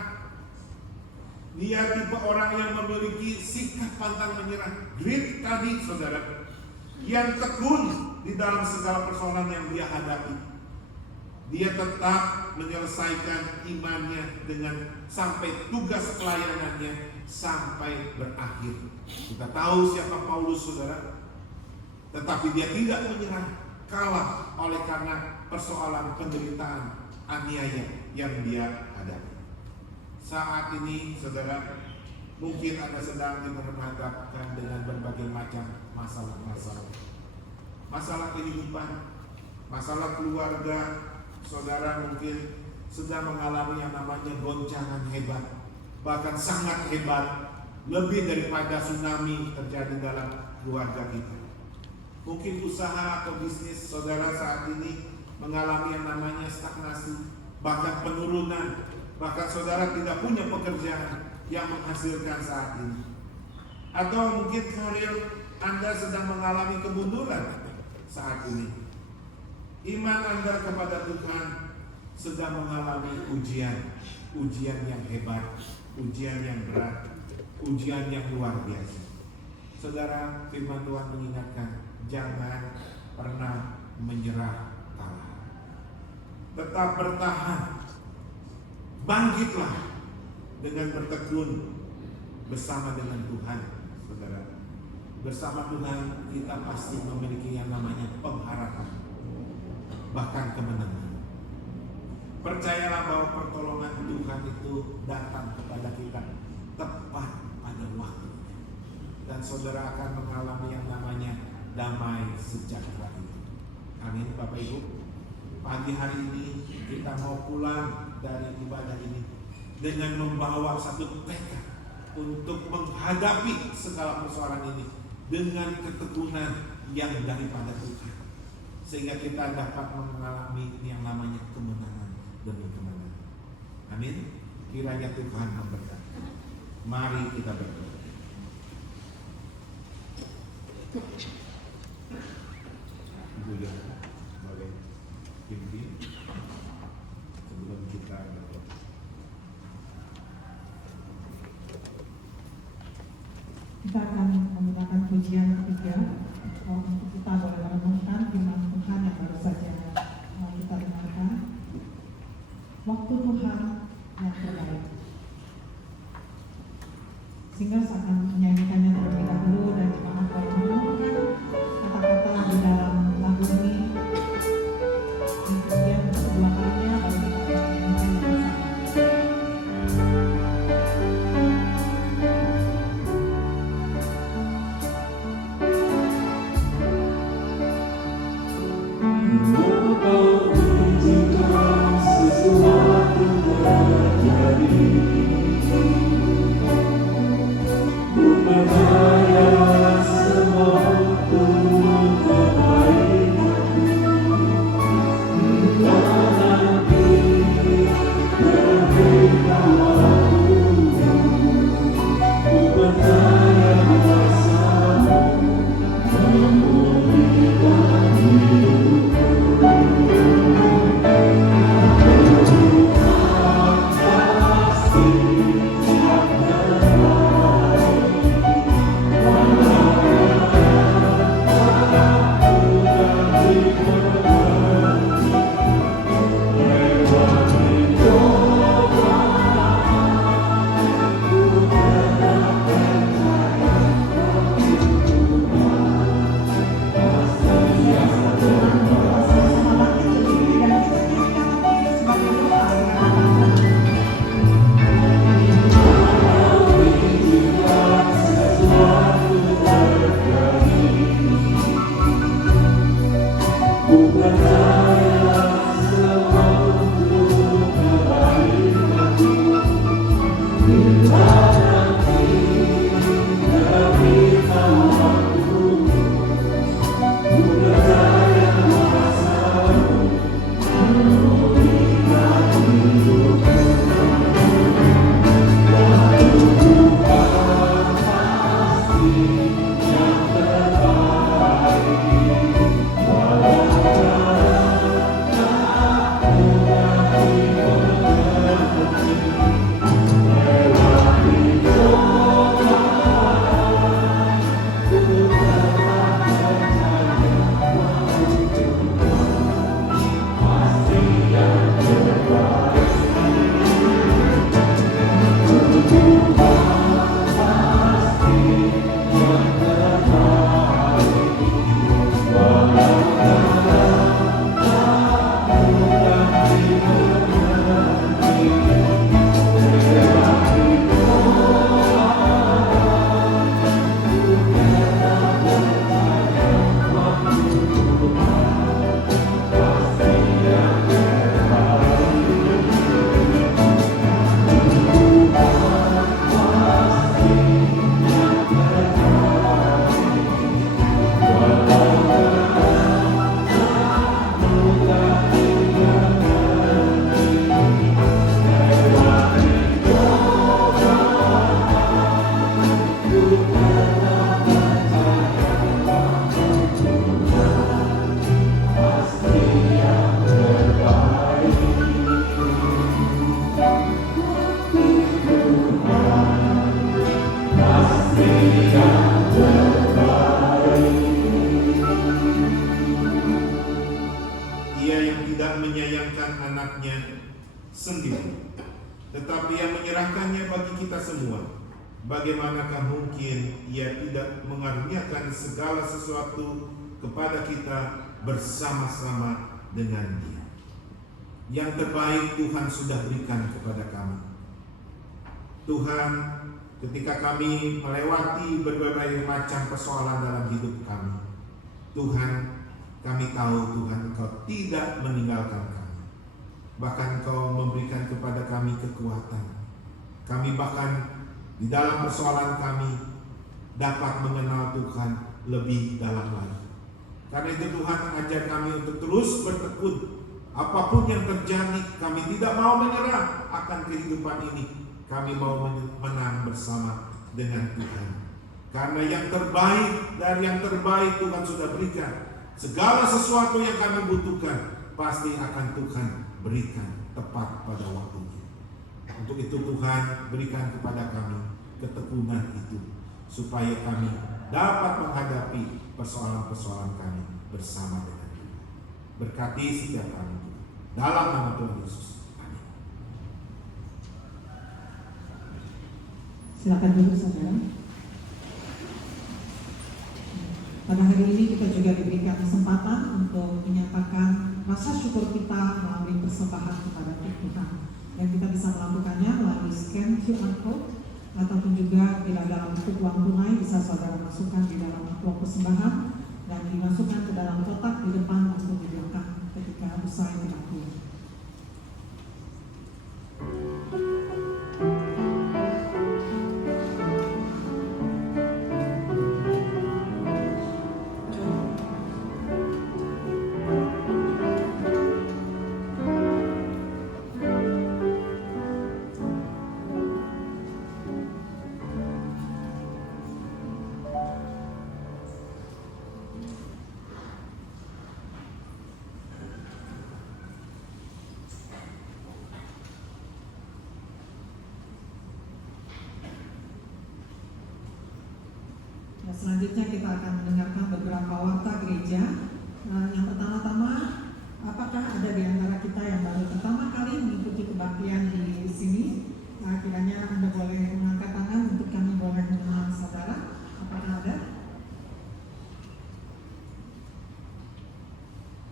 Dia tipe orang yang memiliki sikap pantang menyerah, grit tadi saudara, yang tekun di dalam segala persoalan yang dia hadapi. Dia tetap menyelesaikan imannya dengan sampai tugas pelayanannya sampai berakhir. Kita tahu siapa Paulus saudara. Tetapi dia tidak menyerah kalah oleh karena persoalan penderitaan, aniaya yang dia hadapi. Saat ini saudara, mungkin Anda sedang diperhadapkan dengan berbagai macam masalah-masalah. Masalah kehidupan, masalah keluarga. Saudara mungkin sedang mengalami yang namanya goncangan hebat, bahkan sangat hebat, lebih daripada tsunami terjadi dalam keluarga kita. Mungkin usaha atau bisnis saudara saat ini mengalami yang namanya stagnasi, bahkan penurunan. Bahkan saudara tidak punya pekerjaan yang menghasilkan saat ini. Atau mungkin karir Anda sedang mengalami kemunduran saat ini. Iman Anda kepada Tuhan sedang mengalami ujian yang hebat, ujian yang berat, ujian yang luar biasa. Saudara, firman Tuhan mengingatkan, jangan pernah menyerah kalah. Tetap bertahan, bangkitlah dengan bertekun bersama dengan Tuhan. Saudara, bersama Tuhan kita pasti memiliki yang namanya pengharapan, bahkan kemenangan. Percayalah bahwa pertolongan Tuhan itu datang kepada kita tepat pada waktu, dan saudara akan mengalami yang namanya damai sejahtera itu. Amin, Bapak Ibu. Pagi hari ini kita mau pulang dari ibadah ini dengan membawa satu tekad untuk menghadapi segala persoalan ini dengan ketekunan yang daripada Tuhan, sehingga kita dapat mengalami yang namanya kemenangan demi kemenangan. Amin. Kiranya Tuhan memberkati. Mari kita berdoa. Ibu ya, boleh pimpin sebelum kita berdoa. Kita akan menggunakan pujian ketiga untuk kita boleh merenungkan firman Tuhan yang baru saja kita dengarkan. Waktu Tuhan yang terbaik. Sehingga saya akan menyanyikannya terlebih dahulu, dan jemaat boleh merenungkan kata-kata di dalam lagu ini. Kemudian kedua kalinya baru kita akan menyanyikan bersama. Ia yang tidak menyayangkan anaknya sendiri, tetapi yang menyerahkannya bagi kita semua. Bagaimanakah mungkin ia tidak mengaruniakan segala sesuatu kepada kita bersama-sama dengan Dia? Yang terbaik Tuhan sudah berikan kepada kami. Tuhan, ketika kami melewati berbagai macam persoalan dalam hidup kami, Tuhan, kami tahu Tuhan Engkau tidak meninggalkan kami. Bahkan Engkau memberikan kepada kami kekuatan. Kami bahkan di dalam persoalan kami dapat mengenal Tuhan lebih dalam lagi. Karena itu Tuhan ajar kami untuk terus bertekun. Apapun yang terjadi, kami tidak mau menyerah akan kehidupan ini. Kami mau menang bersama dengan Tuhan. Karena yang terbaik dari yang terbaik Tuhan sudah berikan. Segala sesuatu yang kami butuhkan pasti akan Tuhan berikan tepat pada waktunya. Untuk itu Tuhan berikan kepada kami ketekunan itu, supaya kami dapat menghadapi persoalan-persoalan kami bersama dengan Tuhan. Berkati setiap kami Tuhan. Dalam nama Tuhan Yesus. Amin. Silakan duduk saudara. Pada hari ini kita juga diberikan kesempatan untuk menyatakan rasa syukur kita melalui persembahan kepada Tuhan. Dan kita bisa melakukannya melalui scan QR code ataupun juga bila dalam bentuk uang tunai bisa saudara masukkan di dalam amplop persembahan dan dimasukkan ke dalam kotak di depan untuk di belakang ketika usai dilakukan. Selanjutnya kita akan mendengarkan beberapa warta gereja. Yang pertama-tama, apakah ada di antara kita yang baru pertama kali mengikuti kebaktian di sini? Kiranya Anda boleh mengangkat tangan untuk kami boleh mengenal saudara. Apakah ada?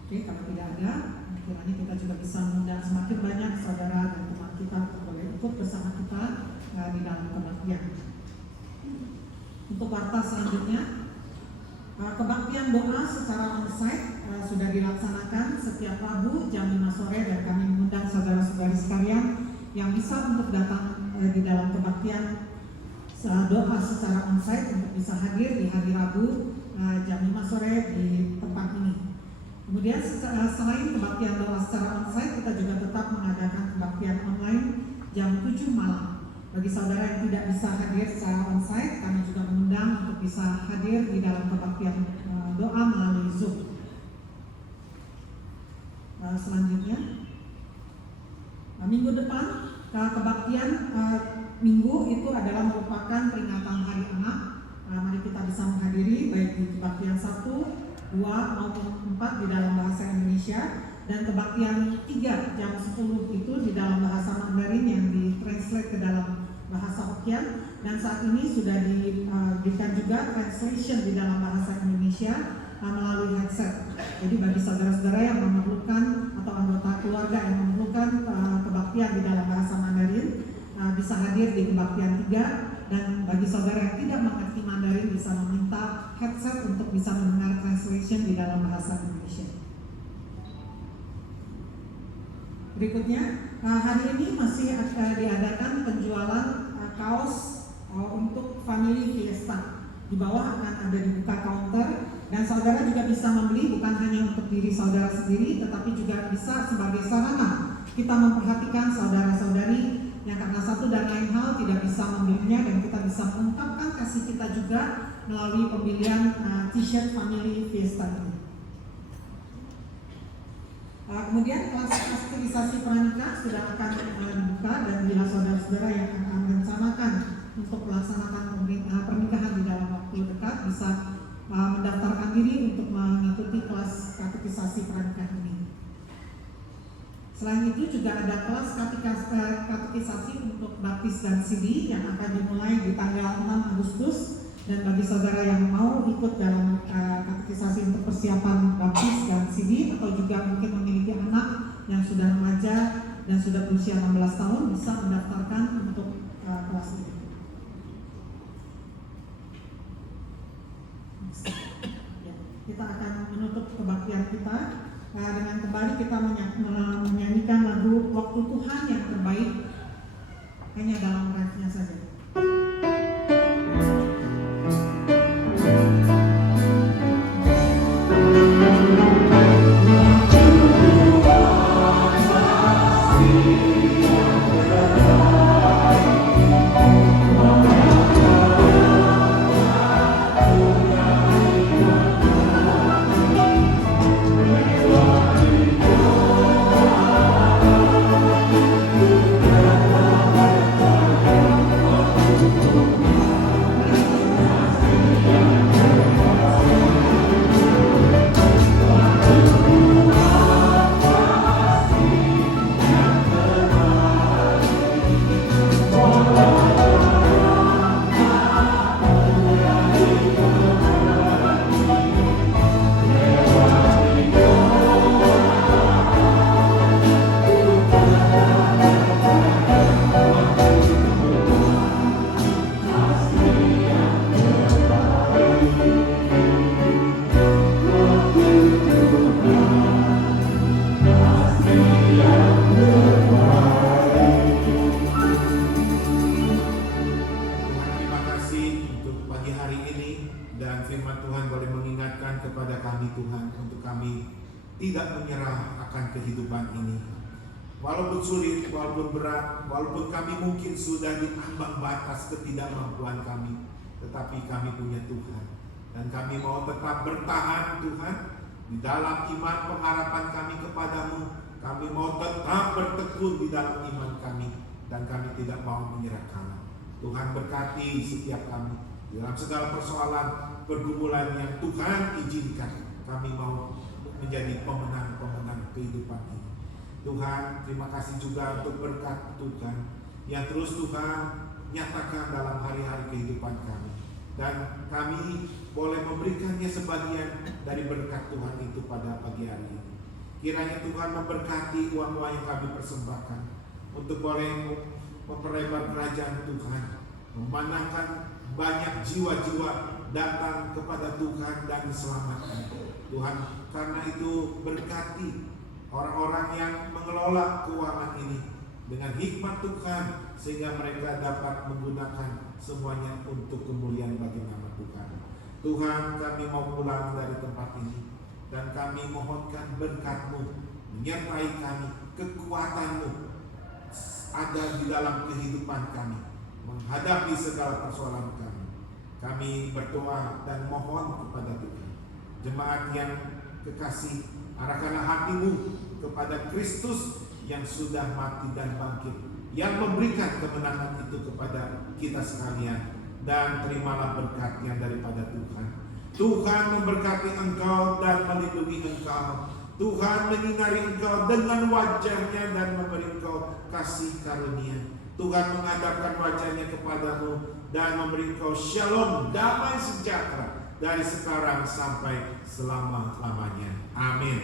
Oke, kalau tidak ada, kiranya kita juga bisa mengundang semakin banyak saudara dan teman kita untuk boleh ikut bersama kita di dalam kebaktian. Untuk warta selanjutnya, kebaktian doa secara onsite sudah dilaksanakan setiap Rabu jam 5 sore dan kami mengundang saudara-saudari sekalian yang bisa untuk datang di dalam kebaktian doa secara onsite untuk bisa hadir di hari Rabu jam 5 sore di tempat ini. Kemudian selain kebaktian doa secara onsite, kita juga tetap mengadakan kebaktian online jam 7 malam. Bagi saudara yang tidak bisa hadir secara onsite, kami juga mengundang untuk bisa hadir di dalam kebaktian doa melalui Zoom. Selanjutnya, minggu depan kebaktian minggu itu adalah merupakan peringatan Hari Anak. Mari kita bisa menghadiri baik di kebaktian 1, 2 maupun 4 di dalam bahasa Indonesia, dan kebaktian 3 jam 10 itu di dalam bahasa Mandarin yang ditranslate ke dalam bahasa Hokkien, dan saat ini sudah diberikan juga translation di dalam bahasa Indonesia melalui headset. Jadi bagi saudara-saudara yang memerlukan atau anggota keluarga yang memerlukan kebaktian di dalam bahasa Mandarin bisa hadir di kebaktian 3, dan bagi saudara yang tidak mengerti Mandarin bisa meminta headset untuk bisa mendengar translation di dalam bahasa Indonesia. Berikutnya, hari ini masih diadakan penjualan kaos untuk Family Fiesta. Di bawah akan ada dibuka counter, dan saudara juga bisa membeli bukan hanya untuk diri saudara sendiri, tetapi juga bisa sebagai sarana kita memperhatikan saudara-saudari yang karena satu dan lain hal tidak bisa membelinya, dan kita bisa mengungkapkan kasih kita juga melalui pembelian t-shirt Family Fiesta ini. Kemudian kelas aktivisasi pranikah sudah akan dibuka, dan bila saudara-saudara yang akan merencanakan untuk melaksanakan pernikahan Selain itu juga ada kelas katekisasi untuk baptis dan sidi yang akan dimulai di tanggal 6 Agustus. Dan bagi saudara yang mau ikut dalam katekisasi untuk persiapan baptis dan sidi, atau juga mungkin memiliki anak yang sudah remaja dan sudah berusia 16 tahun, bisa mendaftarkan untuk kelas ini. Ya, kita akan menutup kebaktian kita dengan kembali kita menyanyikan lagu Waktu Tuhan yang Terbaik, hanya dalam refnya saja. Walaupun sulit, walaupun berat, walaupun kami mungkin sudah di ambang batas ketidakmampuan kami, tetapi kami punya Tuhan. Dan kami mau tetap bertahan Tuhan di dalam iman pengharapan kami kepadamu. Kami mau tetap bertekun di dalam iman kami, dan kami tidak mau menyerah kalah. Tuhan berkati setiap kami dalam segala persoalan pergumulan yang Tuhan izinkan. Kami mau menjadi pemenang-pemenang kehidupan ini. Tuhan, terima kasih juga untuk berkat Tuhan yang terus Tuhan nyatakan dalam hari-hari kehidupan kami. Dan kami boleh memberikannya sebagian dari berkat Tuhan itu pada pagi hari ini. Kiranya Tuhan memberkati uang-uang yang kami persembahkan untuk boleh memperlebar kerajaan Tuhan, memandangkan banyak jiwa-jiwa datang kepada Tuhan dan diselamatkan. Tuhan, karena itu berkati orang-orang yang mengelola keuangan ini dengan hikmat Tuhan, sehingga mereka dapat menggunakan semuanya untuk kemuliaan bagi nama Tuhan. Tuhan, kami mau pulang dari tempat ini, dan kami mohonkan berkat-Mu menyertai kami, kekuatan-Mu ada di dalam kehidupan kami menghadapi segala persoalan kami. Kami berdoa dan mohon kepada Tuhan. Jemaat yang kekasih, arahkanlah hatimu kepada Kristus yang sudah mati dan bangkit, yang memberikan kemenangan itu kepada kita sekalian, dan terimalah berkat yang daripada Tuhan. Tuhan memberkati engkau dan melindungi engkau. Tuhan menyinari engkau dengan wajahnya dan memberi engkau kasih karunia. Tuhan menghadapkan wajahnya kepadamu dan memberi engkau shalom, damai sejahtera dari sekarang sampai selama-lamanya. Amin.